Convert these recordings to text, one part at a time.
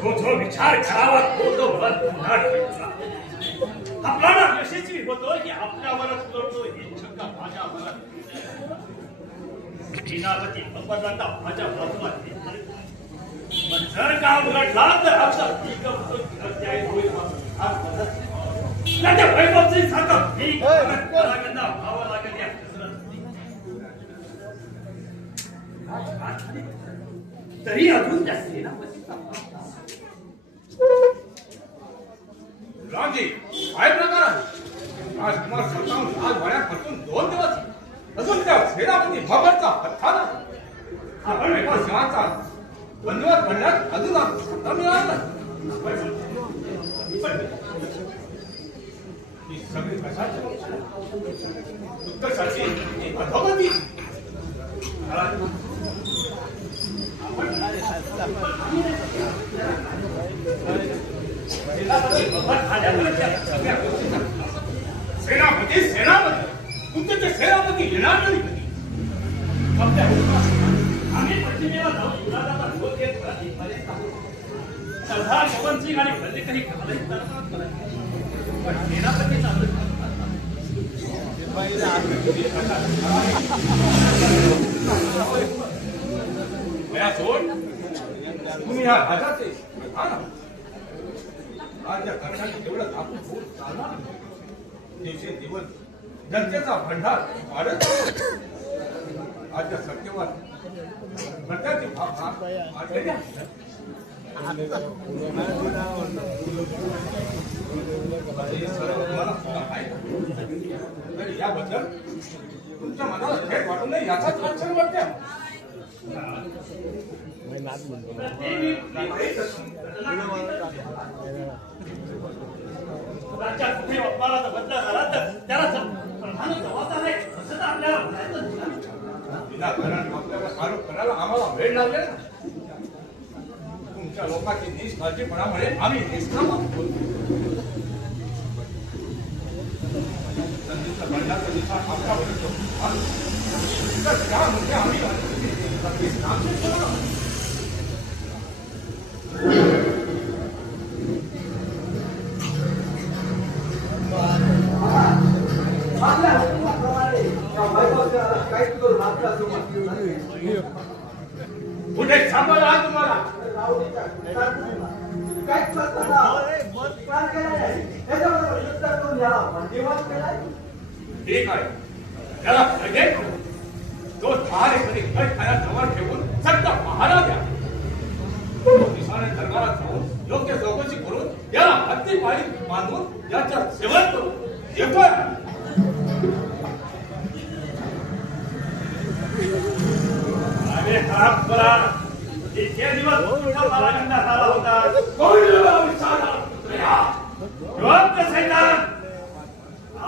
जो जो विचार करावा तो तो मन पुन्हा ठेवला. आपला ना यशस्वी होतो की आपल्यावरच पडतो ही शंका माझ्या मनात. जिनावती अपदाता माझ्या बाजूला येते. पण जर का उलटला तर आमचा ठीक त्याही होईल. हा मदत त्याच्या वैभवची साखर ठीक परागंदा भावा लागेल या तरी अजून त्या सेनापतीचा राजी काय प्रकार आहे आज तुम्हाला स्वतःहून आज भण्यापासून 2 दिवस अजून त्या सेनापती भगतचा पत्ता नाही. आपण एका सिंहाचा बंदोबस्त करण्यात अजून आता मिळाला नाही. ही सगळी कशाची उत्कर्षाची अधोगती. सेनापती सेनापती तुमचे सेनापती येणार नाही कधी. आम्ही पश्चिमेला जाऊन युवराजाचा शोध घेत सरदार पवन सिंग आणि भले काही पण सेनापती तुम्ही ह्या राजाचे राज्य करण्यासाठी तेवढं आपण होत चालणार दिवसेंदिवस जनतेचा भंडार वाढत राज्य सत्तेवर प्रत्येक भावना वाढलेली आहे. याबद्दल तुमच्या मनाला थेट वाटू नये याचाच लक्षण वाटते. राज्यात कुठे अपमानाचा बदला झाला तर त्याला प्रधान जबाबदार आहे असं तर आपल्याला म्हणायचं. विनाकारण आपल्याला आरोप करायला आम्हाला वेळ लागले ना. तुमच्या लोकांची निष्काळजीपणामुळे आम्ही निष्कामच बोलतो. संधीचं बंडाचा दिशा आमच्यापर्यंत तर त्यामध्ये आम्ही नक्कीच नामशेष करणार. कुठे थांबवला तुम्हाला ठीक आहे त्याला लगेच तो ठारेपणे जवळ ठेवून सक्त पहारा द्या. किसान दरबारात जाऊन योग्य चौकशी करून याला हत्ती पाळी बांधून याच्या सेवन करून येतोय. अरे खराब करा इतके दिवस तुमचा पारागंडा झाला होता.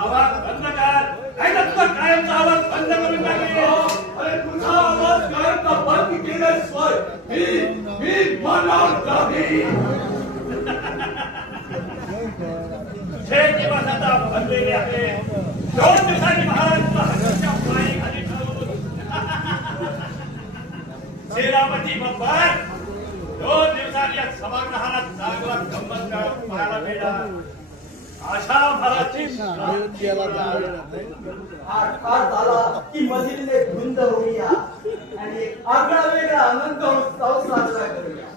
आवाज बंद कर नाही तर तुझा कायमचा आवाज बंद करून टाकेल. अरे तुझा आवाज कायमचा बंद केल्याशिवाय मी मनात नाही. तुझे दिवस आता बनलेले आहे. 2 दिवसांनी महाराज तुला हजारच्या पायी खाली ठेवून सेनापती बब्बर 2 दिवसांनी या सभागृहाला चांगला गंमत पाहायला मिळाला. आशा भराची आठ झाला की मधील धुंद होऊया आणि एक आगळा वेगळा आनंद उत्सव साजरा करूया.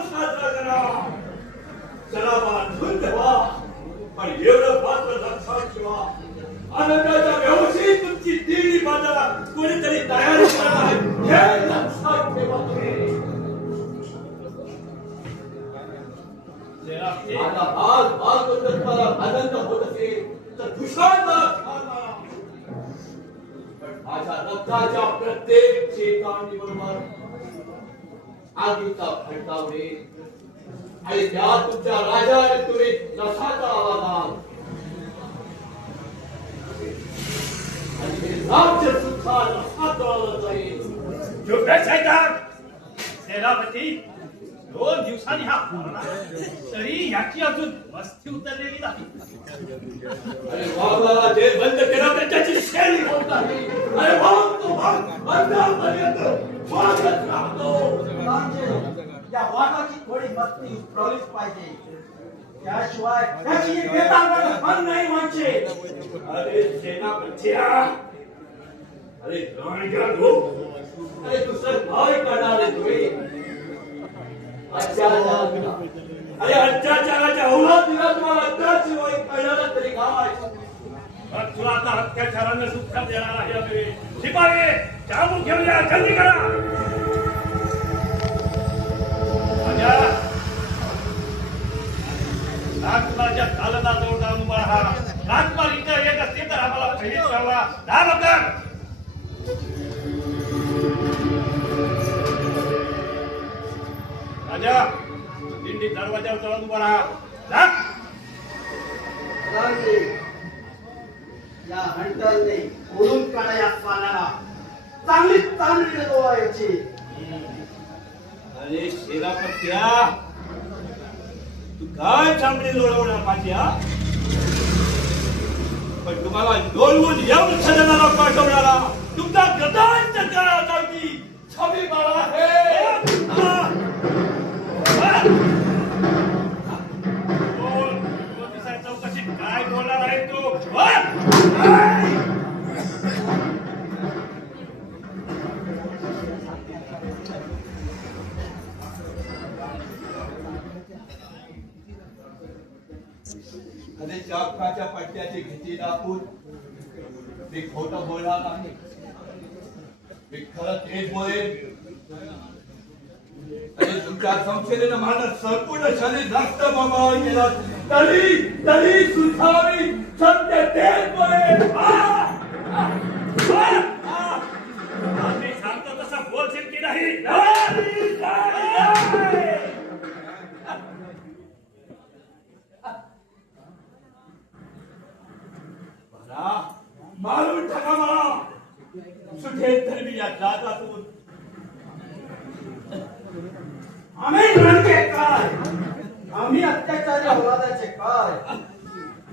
साजरा करा. चला धुंद व्हा पण एवढं मात्र लक्षात ठेवा आनंदाच्या व्यवस्थित तुमची दिली बाजारा कोणीतरी तयारी करा हे लक्षात ठेवा. आता आज मला आनंद होत असेल तर दुष्काळ माझ्या रक्ताच्या प्रत्येक चेतावणीबरोबर आगीचा भडकावणे आणि त्या तुमच्या राजाने तुम्ही रथाच्या आवाजात आणि हे राज्य सुद्धा रथात दळलं जाईल. सेनापती 2 दिवसांनी हा तरी याची अजून वस्ती उतरलेली नाही. अरे बाबा जे बंद केलं तर त्याची शैली होत नाही. अरे भाग तो भाग अंधापर्यंत भागत राहतो. या वाघाची थोडी मस्ती उतरवलीच पाहिजे. त्याशिवाय त्याची एक वेतांगण बंद नाही म्हणजे. अरे सेनापत्या, अरे राणग्या गो, अरे दुसरं काय करणार आहे तुम्ही? अरे अत्याचाराच्या औलाद दिला तुम्हाला अत्याचार करणार तरी काय? तुला आता अत्याचारानं सुद्धा देणार आहे अबे. शिपाई चाबूक घेऊन या, जल्दी करा. राजकुमारच्या दालनाजवळ जाऊन उभा राहा. राजकुमार इथं येत असते तर आम्हाला पहिलीच कळवा. दहा लवकर. राजा दिंडी दरवाजावर जाऊन उभा राहा. जा. राजे, या हंटरने ओढून काढा या पानाला. चांगली चांगली गोवायची. अरे सेनापत्या, तू काय चांगली लोळवणार माझी? हा, पण तुम्हाला लोळवून येऊन सदनाला पाठवणारा तुमचा गदांच्या काळाचा की छबी बाळा आहे. चौकशी काय बोलणार आहे तू? अरे चापकाच्या पट्ट्याची भीती दाखवून मी खोटं बोलणार नाही. मी खरं तेच बोलेन. अरे तुमच्या संशयाने माझं संपूर्ण शरीर रक्त बंबाळ केलं तरी सुद्धा मी सत्य तेच बोलेन. आम्ही सांगतो तसं बोलशील की नाही? मारून टाका मला. सुटेल तर मी या जातातून. आम्ही रणके काय? आम्ही अत्याचारी औलादाचे काय?